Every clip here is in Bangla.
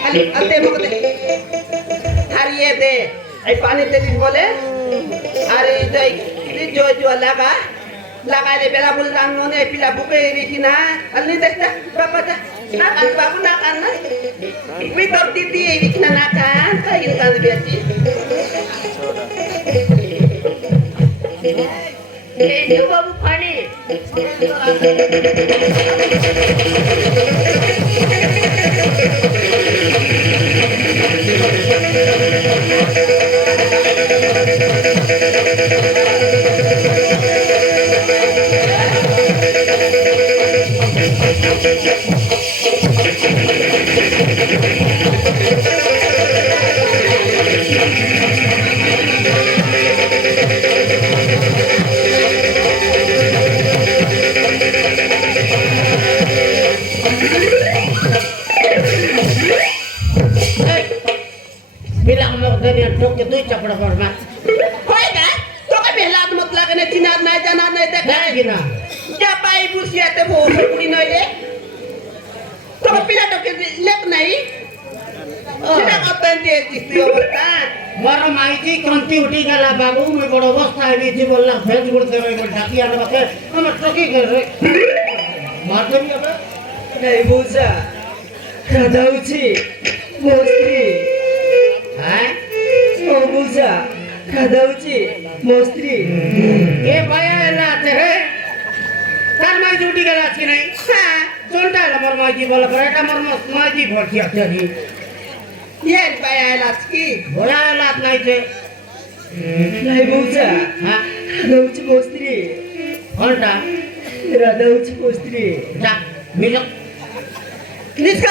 খালি আতে বকতে হারিয়ে দে এই পানিতে দিন বলে আর এই জয় জয় লাগাইলে বেলা বলে রান্ননে পিলা বুকে রেখি না আলি দেখতে বাবাটা নাকান বাবু নাকান না উইতর দিদি এই রেখি না নাকান তাই কাজ বেশি এই বাবু পানি bilang mo ganyan dok itu capra hormat hoy ga to ka behlad mot lagane tinar na jana na de na gina ja pai busiate bo pudi noile to ka pila to ke lek nai sida ka tante disti obata ମୋର ମାଇଜି କ୍ରାନ୍ତି ଉଠି ଗଲା ବାବୁ ମୁଁ ବଡ଼ ଅବସ୍ଥା ହେବି ଜି ବୋଲଲା ଫେଜ ଗୁଡ ଦେବେ ବୋଲ ଢାକି ଆନ ବାକେ ଆମେ ଟକି করে ମାରଦେବି ଏବେ ନାଇଁ ବୁଝା ଖାଦାଉଛି ମୋ ସ୍ତ୍ରୀ হ্যাঁ ଓ ବୁଝା ଖାଦାଉଛି ମୋ ସ୍ତ୍ରୀ কে পায়া এলা তেরে তার মাইজি উঠি গেল আজকে নাই হ্যাঁ চলটা এলা মোর মাইজি বল পরে এটা মোর মাইজি ভর্তি আছে নি yen paya laski ভোলা এলা নাই যে ନାଇଁ ବୁଝା হ্যাঁ ଖାଦାଉଛି ମୋ ସ୍ତ୍ରୀ কোনটা ରାଧାଉଛି ମୋ ସ୍ତ୍ରୀ যা মিলো niska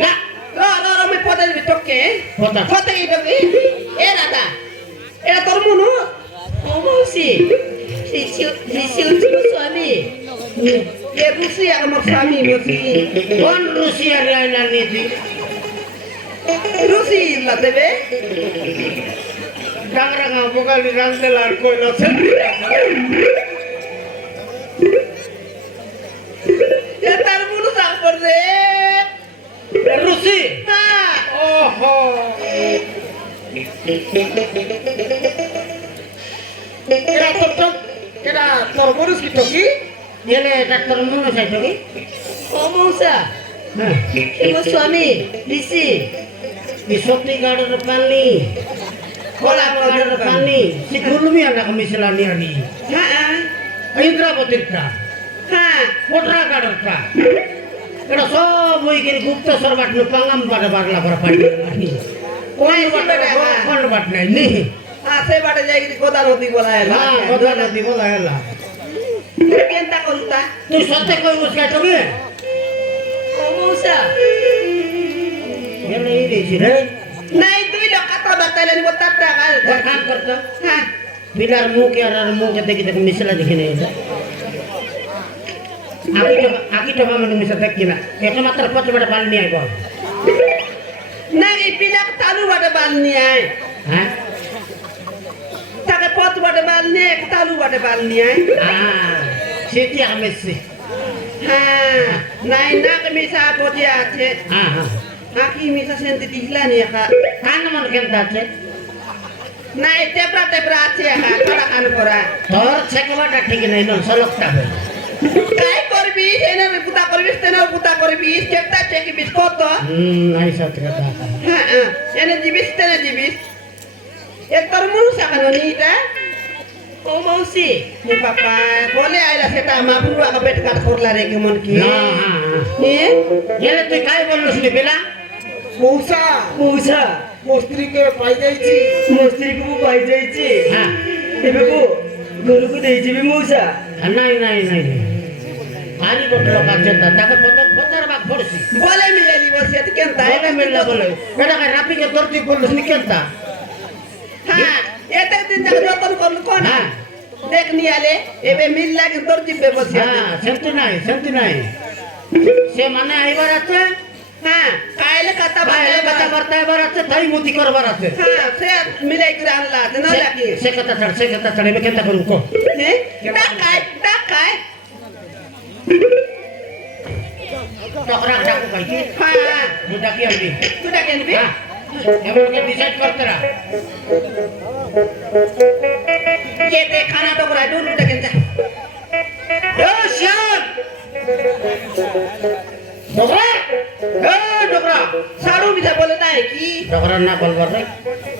na ro me pode de toque Pota. pode ir toque era da era todo mundo como se o suami e Rusia como suami meu filho কোন রুশিয়া রাইনা নিতি Rusia la tebe ডাংরা গাঁ বগালি রান্দে লার কইলো ya todo mundo sabe por de Rushi ha ওহো era todo era todo mundo que toque এলে ডাক্তার মনে চাইছো কি como sa হ্যাঁ meu suami disse এই সত্যি গাড়ির পানি খোলা গাড়ির পানি সে গুলমি আনা কমিছিলা নিয়ানি ha ইন্দ্রাবতীর টা ha কোটরা গাড়ির টা এটা সব ওই গিরি গুপ্তেশ্বর বাটনু পাঙ্গাম বাটে বাটলা করে পাটি কোন বাট নাই নি se bate যাইকি কোদা নদী বলা হ্যাঁ এলা কথা নদী বলা হেলা কেনতা করতা তুই সত্যি কই বুঝকাই তুমি কমৌসা এলে এই দিছি রে নাই তুই লোক কথা বাতাইলেন বতাটা কাল কাম করতো হ্যাঁ পিলার মুখ আর মুখ দেখি দেখি মিশলা দেখি নেই আকি তো মানে মিশা দেখি না এটা মাত্র পচ বড় পাল নিয়ে আইব না এই পিলাক তালু বটে বাল নিয়ে আয় হ্যাঁ তাকে পথ বটে বাল নিয়ে তালু বটে বাল নিয়ে আয় সেটি আমেছি হ্যাঁ নাই না মিশা পতি আছে হ্যাঁ হ্যাঁ আকি মিশা সেন্তি দিলা নি একা কান মন কেমন আছে নাই তেপরা আছে একা কড়া কান করা তোর ছেকবাটা ঠিক নাই নন সলকটা হবে কাই করবি এনে পুতা করবি তেনে পুতা করবি চেকটা চেকিবিস কত নাই সত্য কথা হ্যাঁ এনে দিবিস তেনে দিবিস এ তোর মুনু সাকানো নিটা ও মৌসি নি পাপা বলে আইলা সেটা মা বুড়ু আগা বেট কাট করলা রে কেমন কি না হ্যাঁ নি এলে তুই কাই বলছিস নি বেলা মৌসা মৌসা মোস্ত্রীকে পাই যাইছি মোস্ত্রীকে পাই যাইছি হ্যাঁ এবে কো গরুକୁ ଦେଇଯିବି মৌসা নাই নাই নাই ভারি বটল কাছে তাকে পতার বাগ পড়ছি বলে মিলেনি বসে কেনতা এটা মিললা বলে এটা রাপিকে দর্জি বলছিস নি কেনতা হ্যাঁ এটা দিন যা যতন করলু কোন হ্যাঁ দেখ নি আলে এবে মিল লাগে তোর জিবে বসে হ্যাঁ শান্তি নাই সে মানে আইবার আছে হ্যাঁ কাইলে কথা বাইরে কথা বার্তা এবার আছে তাই মুতি করবার আছে হ্যাঁ সে মিলাই করে আনলা না লাগি সে কথা ছাড় এবে কেনতা করুন কো হ্যাঁ টাকায় टकरा डाकू कहीं हाँ तू डाकी आनी तू डाके आनबी हाँ एवढं डिसाइड करते रहा ये ते खाना टोकरा दूर डाके जा ए श्याम डोकरा ए डोकरा साडू बिजा बोलत आहे की डोकरा ना बोलवर रे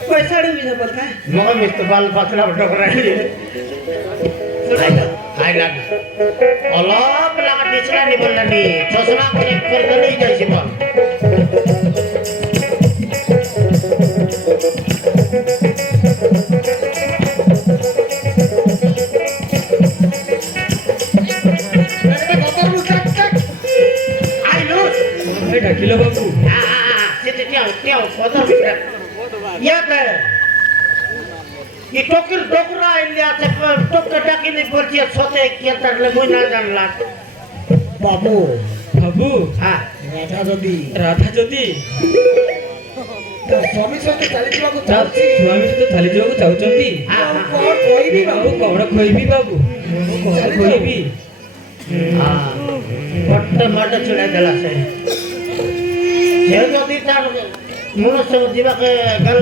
कोई साडू बिजा बोलता है मग मिस्टर बाल पाचला डोकरा काय लाग अलप लागा टिचला नि बोलला नि चष्मा कनेक्ट करता नाही जायचे बा ढाकीला बाबू ये टोकर डोकरा इंडिया से टोकर डाकी नहीं पड़ती है सोते किया तरले मुझे ना जान लाग बाबू बाबू हाँ राधा ज्योति ସ୍ୱାମୀ ସହିତ ଚାଲିଯିବାକୁ ସ୍ୱାମୀ ଚାହୁଁଛି ସହିତ ଚାଲି ଯିବାକୁ ଚାହୁଁଛନ୍ତି हाँ हाँ କଣ କହିବି ବାବୁ କଣ କହିବି ବାବୁ କଣ କହିବି हाँ बट्टे माटे चुड़ा देला से ये जो दी तार मनुष्य जीवा के गल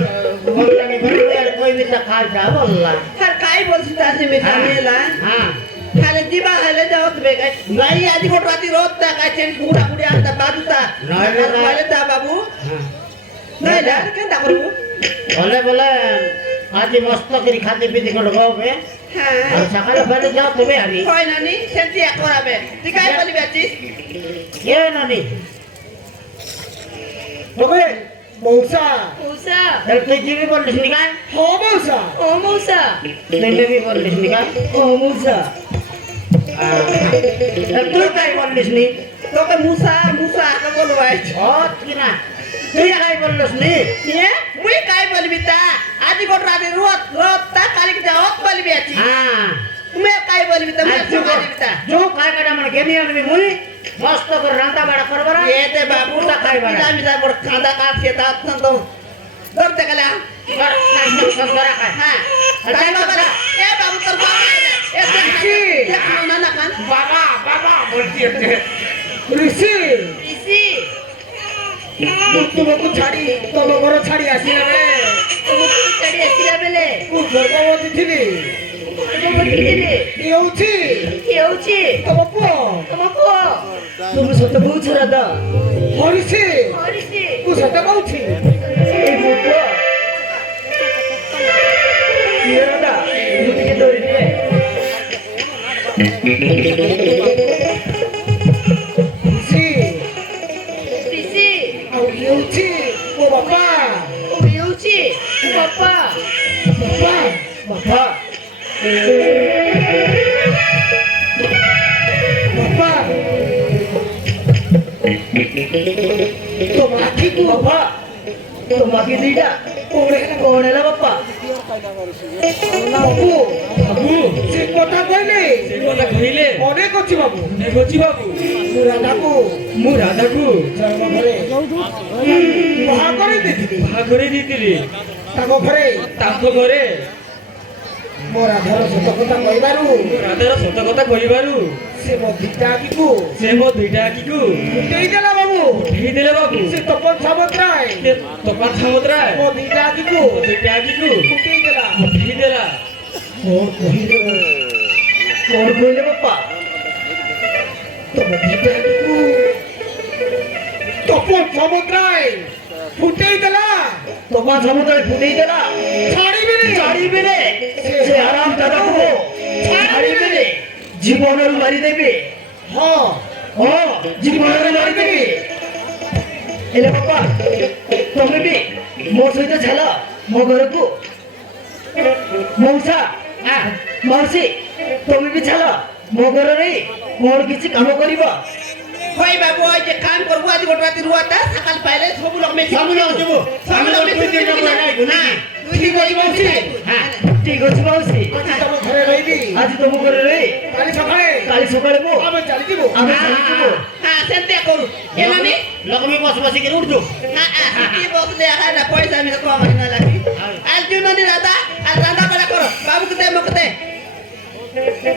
बोलने बड़े यार कोई भी तो खा जा बोलला हर काय बोलसी तासे में जानेला हाँ खाले दिबा खाले जावत बेगा नाही आधी कोट राती रोज ता काय चेन गुडा गुडी आता बाजूता नाही रे काय. खाले ता बाबू हाँ नाही ला केंदा करू बोले बोले आज मस्त करी खाते पीते कर गो बे हां और सकाळ पहले जाओ तुम्हें हरी कोई नानी सेंती कराबे ती काय बोली बेची ये नानी बघे मौसा मौसा तर तुझी भी बोल लिखनी काय हो मौसा ओ मौसा तुझे भी बोल लिखनी काय ओ मुसा तर तू काय बोल लिखनी तो के मुसा मुसा का बोलवाय और किना तू काय बोल लिखनी ये मुई काय बोली बिता आधी कोट राती रोज रोज ता काली की जावत बोली बेची हाँ मैं काय बोली बिता मैं जो बोली बिता जो काय करा मन गेनी आणि मुई मस्त कर रांता बाडा कर बरा ये ते बाबू पुरता काय बरा बिता बिता बोट खांदा काट शेतात संतो दर ते कला कर काय संगरा काय हां काय बाबा ए बाबू तर बाबा ए ना ना खान बाबा बाबा बोलती है ऋषि ऋषि ତୁମକୁ ଛାଡି ତମ ଘର ଛାଡି ଆସିଲା ବେଳେ ତୁମକୁ ଛାଡ଼ି ଆସିଲା ବେଳେ ମୁଁ ଗର୍ଭବତୀ ଥିଲି ଗର୍ଭବତୀ ଥିଲେ ଇଏ ହେଉଛି ହେଉଛି ତମ ପୁଅ ତମ ପୁଅ तुम सत बहुत राधा ହରିଷି ଋଷି ମୁଁ ସତ କହୁଛି ए बुतो ये राधा मुझे के दौड़ी दे ଋଷି ଋଷି ଆଉ ଇଏ ହେଉଛି ମୋ ବାପା ଓ ହେଉଛି ବାପା ବାପା बाबा ବାପା ତମ ଆଖିକୁ बाबा तो मागे दीदा कौन है ला बापा ବାବୁ ବାବୁ ସେ କଥା କହିଲେ ସେ କଥା କହିଲେ ଅନେକ ଅଛି ବାବୁ ଅନେକ ଅଛି ବାବୁ ମୁଁ ରାଧାକୁ ମୁଁ ରାଧାକୁ ଜନ୍ମ ଘରେ ବାହା କରି ଦେଇଥିଲି ବାହା କରି ଦେଇଥିଲି ତାଙ୍କ ଘରେ ତାଙ୍କ ଘରେ ମୋ ରାଧାର ସତ କଥା କହିବାରୁ ରାଧାର ସତ କଥା କହିବାରୁ ସେ ମୋ ଦିଟା ଆଖିକୁ ସେ ମୋ ଦୁଇଟା ଆଖିକୁ ଦେଇଦେଲା ବାବୁ ଦେଇଦେଲେ ବାବୁ ସେ ତପନ ସାମନ୍ତରାୟ ସେ ତପାନ ସାମନ୍ତରାୟ ମୋ ଦିଟା ଆଖିକୁ ମୋ ଦୁଇଟା ଆଖିକୁ ଦେଇଦେଲା ଦେଇଦେଲା କଣ କହିଲେ कौन कोइले बापा ତମ ଦିଟା ଆଖିକୁ ତପନ ସାମନ୍ତରାୟ ଫୁଟେଇ ଦେଲା तो पांच समुद्र फुटी देला ଛାଡ଼ିବିନି ছাড়ি বেরে সে আরাম দাদা কো ছাড়ি বেরে জীবনের মারি দেবে ହଁ ও জীবনের মারি দেবে এলে বাপা তুমি भी মো সহিত ছাল মো ঘরকু মৌসা মাউসী তুমি भी ছাল মো ঘরে মোর কিছু কাম করিব होय बाबू ओय जे काम करबो आज गोट राती रुआता सकाल पाइले सब लोग में सब लोग जबो सब लोग में तुझे ना बोला गुना ठीक अछि माउसी हां ठीक अछि माउसी ଆଜି ତମ ଘରେ ରହିବି आज तुम घरे रे କାଲି ସକାଳେ काली सकाळे मो ଆମେ ଚାଲିଯିବୁ आमे चलिबो हां सेंते करू एलानी लक्ष्मी बस बस के उठ जो हां की बोल दे हा ना पैसा मी को मारी ना लागी आज जुननी राधा आज राधा बड़ा करो बाबू कते मकते ऐका